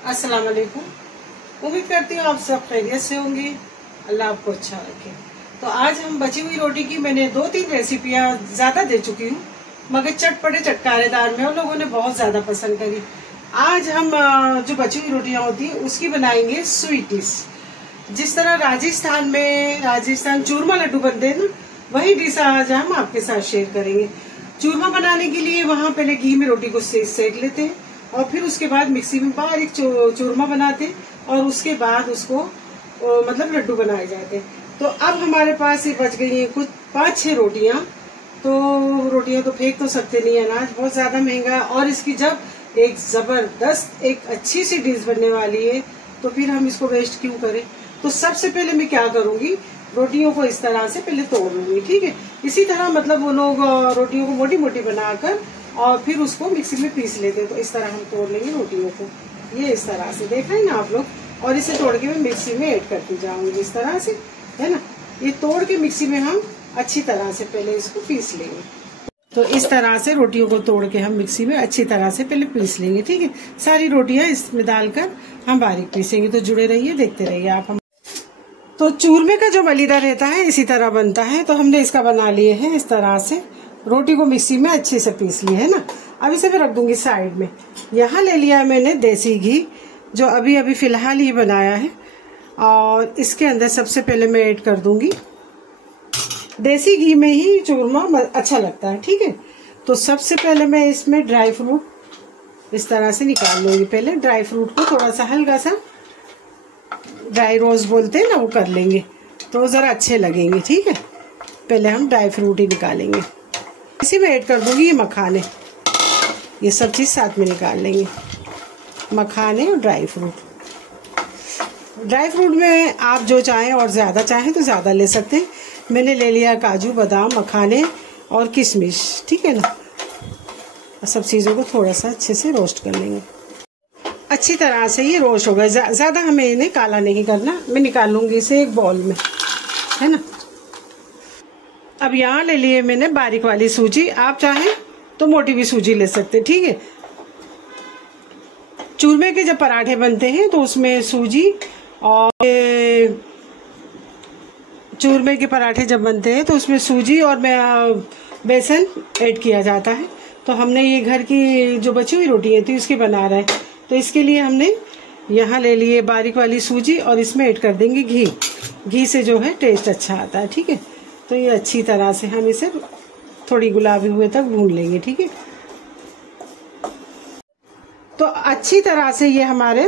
अस्सलाम वालेकुम। उम्मीद करती हूँ आप सब खैरियत से होंगे, अल्लाह आपको अच्छा रखे। तो आज हम बची हुई रोटी की मैंने 2-3 रेसिपियाँ ज़्यादा दे चुकी हूँ, मगर चटपटे चटकारेदार में और लोगों ने बहुत ज़्यादा पसंद करी। आज हम जो बची हुई रोटियाँ होती हैं उसकी बनाएंगे स्वीट डिश। जिस तरह राजस्थान चूरमा लड्डू बनते हैं ना, वही डिश आज हम आपके साथ शेयर करेंगे। चूरमा बनाने के लिए वहाँ पहले घी में रोटी को सेक लेते हैं और फिर उसके बाद मिक्सी में बारीक चूरमा बनाते हैं और उसके बाद उसको मतलब लड्डू बनाए जाते हैं। तो अब हमारे पास ये बच गई है कुछ 5-6 रोटियां। तो रोटियां तो फेंक तो सकते नहीं, अनाज बहुत ज्यादा महंगा है और इसकी जब एक जबरदस्त एक अच्छी सी डिश बनने वाली है तो फिर हम इसको वेस्ट क्यों करें। तो सबसे पहले मैं क्या करूंगी, रोटियों को इस तरह से पहले तोड़ लूंगी। ठीक है, इसी तरह मतलब वो लोग रोटियों को मोटी मोटी बनाकर और फिर उसको मिक्सी में पीस लेते हैं। तो इस तरह हम तोड़ लेंगे रोटियों को, ये इस तरह से देख रहे हैं ना आप लोग। और इसे तोड़ के मैं मिक्सी में ऐड करती जाऊंगी इस तरह से, है ना। ये तोड़ के मिक्सी में हम अच्छी तरह से पहले इसको पीस लेंगे। तो इस तरह से रोटियों को तोड़ के हम मिक्सी में अच्छी तरह से पहले पीस लेंगे। ठीक है, सारी रोटियां इसमें डालकर हम बारीक पीसेंगे। तो जुड़े रहिए, देखते रहिए आप। हम तो चूरमे का जो मलीदा रहता है इसी तरह बनता है। तो हमने इसका बना लिए है इस तरह से, रोटी को मिक्सी में अच्छे से पीस ली है ना। अब इसे मैं रख दूंगी साइड में। यहाँ ले लिया है मैंने देसी घी, जो अभी अभी फिलहाल ही बनाया है। और इसके अंदर सबसे पहले मैं ऐड कर दूंगी, देसी घी में ही चूरमा अच्छा लगता है। ठीक है, तो सबसे पहले मैं इसमें ड्राई फ्रूट इस तरह से निकाल लूंगी। पहले ड्राई फ्रूट को थोड़ा सा हल्का सा ड्राई रोज बोलते हैं ना, वो कर लेंगे तो जरा अच्छे लगेंगे। ठीक है, पहले हम ड्राई फ्रूट ही निकालेंगे। इसी में ऐड कर दूंगी ये मखाने, ये सब चीज साथ में निकाल लेंगे, मखाने और ड्राई फ्रूट। ड्राई फ्रूट में आप जो चाहें और ज्यादा चाहें तो ज्यादा ले सकते हैं। मैंने ले लिया काजू, बादाम, मखाने और किशमिश। ठीक है ना, सब चीजों को थोड़ा सा अच्छे से रोस्ट कर लेंगे। अच्छी तरह से ये रोस्ट हो गए, ज्यादा हमें इन्हें काला नहीं करना। मैं निकाल लूंगी इसे एक बाउल में, है ना। अब यहाँ ले लिए मैंने बारीक वाली सूजी, आप चाहें तो मोटी भी सूजी ले सकते हैं। ठीक है, चूरमे के जब पराठे बनते हैं तो उसमें सूजी और चूरमे के पराठे जब बनते हैं तो उसमें सूजी और बेसन ऐड किया जाता है। तो हमने ये घर की जो बची हुई रोटियां थी उसकी बना रहे हैं, तो इसके लिए हमने यहाँ ले लिए बारीक वाली सूजी और इसमें ऐड कर देंगे घी। घी से जो है टेस्ट अच्छा आता है। ठीक है, तो ये अच्छी तरह से हम इसे थोड़ी गुलाबी हुए तक भून लेंगे। ठीक है, तो अच्छी तरह से ये हमारे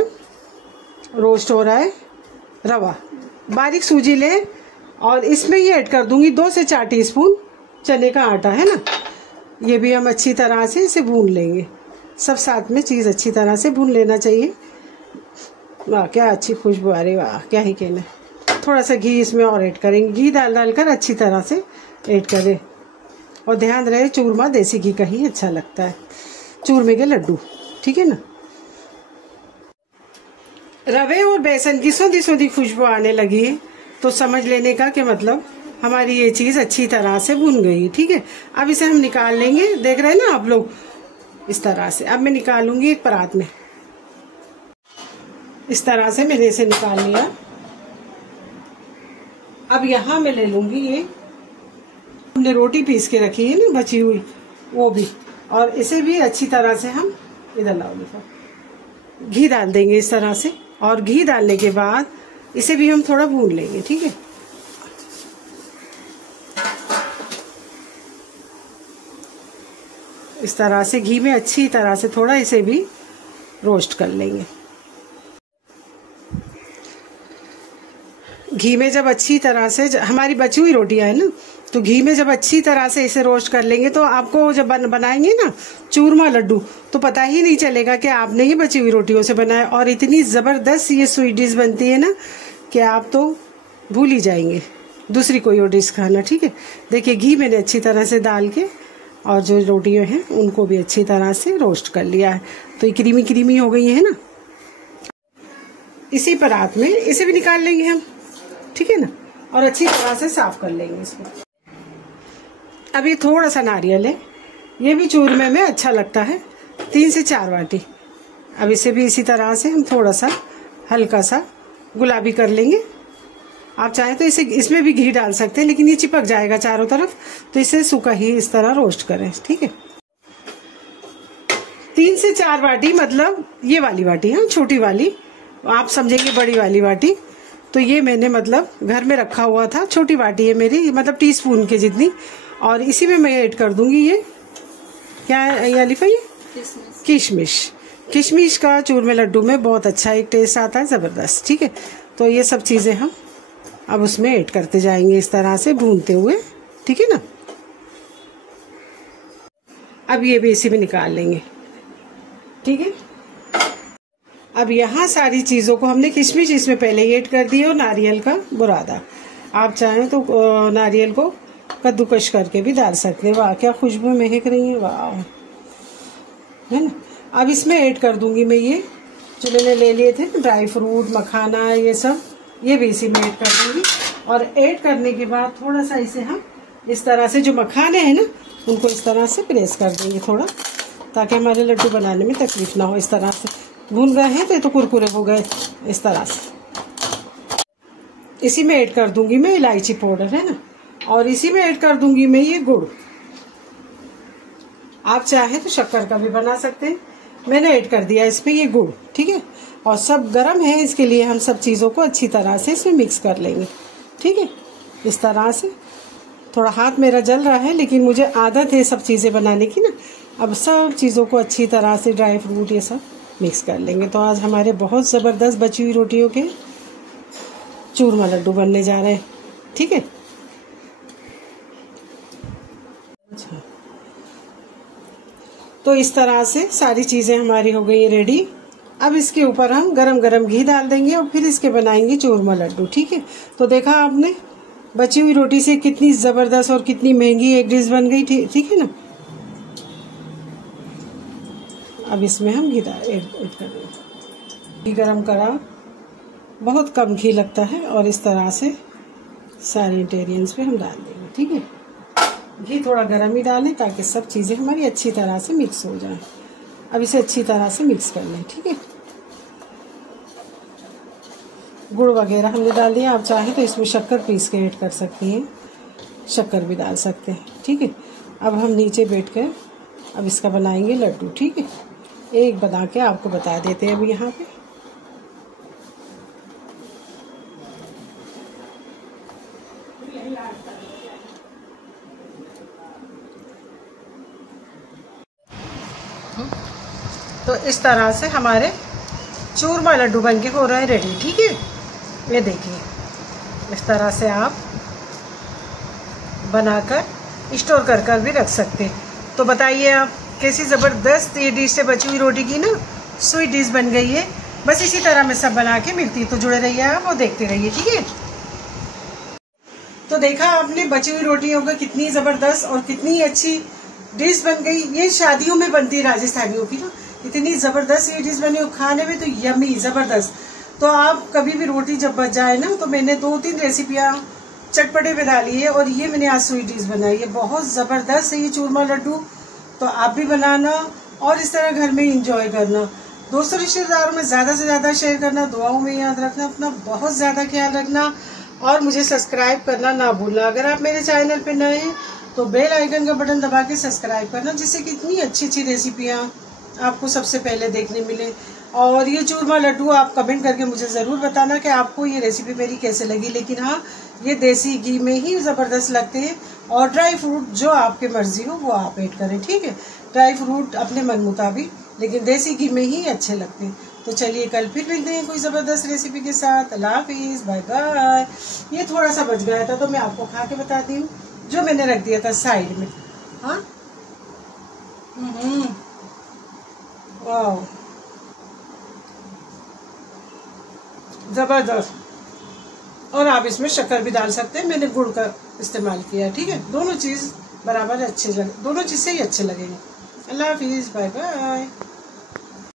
रोस्ट हो रहा है। रवा बारीक सूजी ले और इसमें ये ऐड कर दूंगी 2 से 4 टीस्पून चने का आटा, है ना। ये भी हम अच्छी तरह से इसे भून लेंगे। सब साथ में चीज अच्छी तरह से भून लेना चाहिए। वाह क्या अच्छी खुशबू आ रही, वाह क्या ही कहना। थोड़ा सा घी इसमें और ऐड करेंगे, घी डालकर अच्छी तरह से ऐड करें। और ध्यान रहे चूरमा देसी घी का ही अच्छा लगता है, चूरमे के लड्डू। ठीक है ना, रवे और बेसन की सौंधी सौंधी खुशबू आने लगी है तो समझ लेने का कि मतलब हमारी ये चीज अच्छी तरह से भून गई। ठीक है, अब इसे हम निकाल लेंगे। देख रहे हैं ना आप लोग, इस तरह से। अब मैं निकालूंगी एक परात में, इस तरह से मैंने इसे निकाल लिया। अब यहाँ मैं ले लूंगी ये हमने रोटी पीस के रखी है ना बची हुई, वो भी, और इसे भी अच्छी तरह से हम इधर लाओ देखो घी डाल देंगे इस तरह से। और घी डालने के बाद इसे भी हम थोड़ा भून लेंगे। ठीक है, इस तरह से घी में अच्छी तरह से थोड़ा इसे भी रोस्ट कर लेंगे। घी में जब अच्छी तरह से हमारी बची हुई रोटियां है ना, तो घी में जब अच्छी तरह से इसे रोस्ट कर लेंगे तो आपको जब बनाएंगे ना चूरमा लड्डू तो पता ही नहीं चलेगा कि आपने ही बची हुई रोटियों से बनाया। और इतनी जबरदस्त ये स्वीट डिश बनती है ना कि आप तो भूल ही जाएंगे दूसरी कोई और डिश खाना। ठीक है, देखिए घी मैंने अच्छी तरह से डाल के और जो रोटियां हैं उनको भी अच्छी तरह से रोस्ट कर लिया है, तो ये क्रीमी क्रीमी हो गई है ना। इसी परात में इसे भी निकाल लेंगे हम। ठीक है ना, और अच्छी तरह से साफ कर लेंगे इसको। अब ये थोड़ा सा नारियल है, ये भी चूरमे में अच्छा लगता है। 3 से 4 वाटी अब इसे भी इसी तरह से हम थोड़ा सा हल्का सा गुलाबी कर लेंगे। आप चाहें तो इसे इसमें भी घी डाल सकते हैं, लेकिन ये चिपक जाएगा चारों तरफ, तो इसे सूखा ही इस तरह रोस्ट करें। ठीक है, 3 से 4 बाटी, मतलब ये वाली बाटी, हाँ छोटी वाली, आप समझेंगे बड़ी वाली बाटी। तो ये मैंने मतलब घर में रखा हुआ था, छोटी बाटी है मेरी, मतलब टीस्पून के जितनी। और इसी में मैं ऐड कर दूंगी ये क्या है अलीफा, ये किशमिश। किशमिश का चूरमे लड्डू में बहुत अच्छा एक टेस्ट आता है, जबरदस्त। ठीक है, तो ये सब चीजें हम अब उसमें ऐड करते जाएंगे इस तरह से भूनते हुए। ठीक है ना, अब ये भी इसी में निकाल लेंगे। ठीक है, अब यहाँ सारी चीजों को हमने किशमिश इसमें पहले ही ऐड कर दी है और नारियल का बुरादा। आप चाहें तो नारियल को कद्दूकश करके भी डाल सकते हैं। वाह क्या खुशबू महक रही है, वाह, है ना। अब इसमें ऐड कर दूंगी मैं ये जो मैंने ले लिए थे ड्राई फ्रूट, मखाना, ये सब, ये भी इसी में ऐड कर दूंगी। और ऐड करने के बाद थोड़ा सा इसे हम इस तरह से, जो मखाने हैं ना उनको इस तरह से प्रेस कर देंगे थोड़ा, ताकि हमारे लड्डू बनाने में तकलीफ ना हो। इस तरह से भून गए हैं तो ये तो कुरकुरे हो गए इस तरह से। इसी में ऐड कर दूंगी मैं इलायची पाउडर, है ना, और इसी में ऐड कर दूंगी मैं ये गुड़। आप चाहे तो शक्कर का भी बना सकते हैं, मैंने ऐड कर दिया इसमें ये गुड़। ठीक है, और सब गर्म है, इसके लिए हम सब चीजों को अच्छी तरह से इसमें मिक्स कर लेंगे। ठीक है, इस तरह से। थोड़ा हाथ मेरा जल रहा है, लेकिन मुझे आदत है सब चीजें बनाने की ना। अब सब चीजों को अच्छी तरह से, ड्राई फ्रूट ये सब मिक्स कर लेंगे। तो आज हमारे बहुत जबरदस्त बची हुई रोटियों के चूरमा लड्डू बनने जा रहे हैं। ठीक है, अच्छा, तो इस तरह से सारी चीजें हमारी हो गई रेडी। अब इसके ऊपर हम गरम गरम घी डाल देंगे और फिर इसके बनाएंगे चूरमा लड्डू। ठीक है, तो देखा आपने बची हुई रोटी से कितनी जबरदस्त और कितनी महंगी एक डिश बन गई। ठीक है ना। अब इसमें हम घी ऐड कर देंगे। घी गरम करा, बहुत कम घी लगता है, और इस तरह से सारे इंग्रेडिएंट्स पे हम डाल देंगे। ठीक है, घी थोड़ा गरम ही डालें ताकि सब चीज़ें हमारी अच्छी तरह से मिक्स हो जाएं। अब इसे अच्छी तरह से मिक्स कर लें। ठीक है, गुड़ वगैरह हमने डाल दिया। आप चाहें तो इसमें शक्कर पीस के ऐड कर सकती हैं, शक्कर भी डाल सकते हैं। ठीक है, अब हम नीचे बैठ कर अब इसका बनाएंगे लड्डू। ठीक है, एक बना के आपको बता देते हैं अभी यहाँ पे। तो इस तरह से हमारे चूरमा लड्डू बन के हो रहे हैं रेडी। ठीक है, ये देखिए, इस तरह से आप बनाकर स्टोर कर भी रख सकते हैं। तो बताइए आप कैसी ज़बरदस्त ये डिश से बची हुई रोटी की ना स्वीट डिश बन गई है। बस इसी तरह मैं सब बना के मिलती, तो जुड़े रहिए आप और देखते रहिए। ठीक है, तो देखा आपने बची हुई रोटियों का कितनी ज़बरदस्त और कितनी अच्छी डिश बन गई। ये शादियों में बनती है राजस्थानियों की, ना इतनी ज़बरदस्त ये डिश बनी, और खाने में तो यमी ज़बरदस्त। तो आप कभी भी रोटी जब बच जाए ना, तो मैंने 2-3 रेसिपियाँ चटपटे में डाली है, और ये मैंने आज स्वीट डिश बनाई है। बहुत ज़बरदस्त है ये चूरमा लड्डू। तो आप भी बनाना और इस तरह घर में इंजॉय करना। दोस्तों रिश्तेदारों में ज़्यादा से ज़्यादा शेयर करना, दुआओं में याद रखना, अपना बहुत ज़्यादा ख्याल रखना, और मुझे सब्सक्राइब करना ना भूलना। अगर आप मेरे चैनल पे नए हैं तो बेल आइकन का बटन दबा के सब्सक्राइब करना, जिससे कितनी अच्छी अच्छी रेसिपियाँ आपको सबसे पहले देखने मिले। और ये चूरमा लड्डू आप कमेंट करके मुझे ज़रूर बताना कि आपको ये रेसिपी मेरी कैसे लगी। लेकिन हाँ, ये देसी घी में ही ज़बरदस्त लगते हैं, और ड्राई फ्रूट जो आपके मर्जी हो वो आप ऐड करें। ठीक है, ड्राई फ्रूट अपने मन मुताबिक, लेकिन देसी घी में ही अच्छे लगते हैं। तो चलिए कल फिर मिलते हैं कोई ज़बरदस्त रेसिपी के साथ। अल्लाह हाफिज़, बाय बाय। ये थोड़ा सा बच गया था तो मैं आपको खा के बताती हूँ, जो मैंने रख दिया था साइड में। हाँ, वाह, जबरदस्त। और आप इसमें शक्कर भी डाल सकते हैं, मैंने गुड़ का इस्तेमाल किया। ठीक है, दोनों चीज़ बराबर अच्छे लगे, दोनों चीज़ से ही अच्छे लगेंगे। अल्लाह हाफिज़, बाय बाय।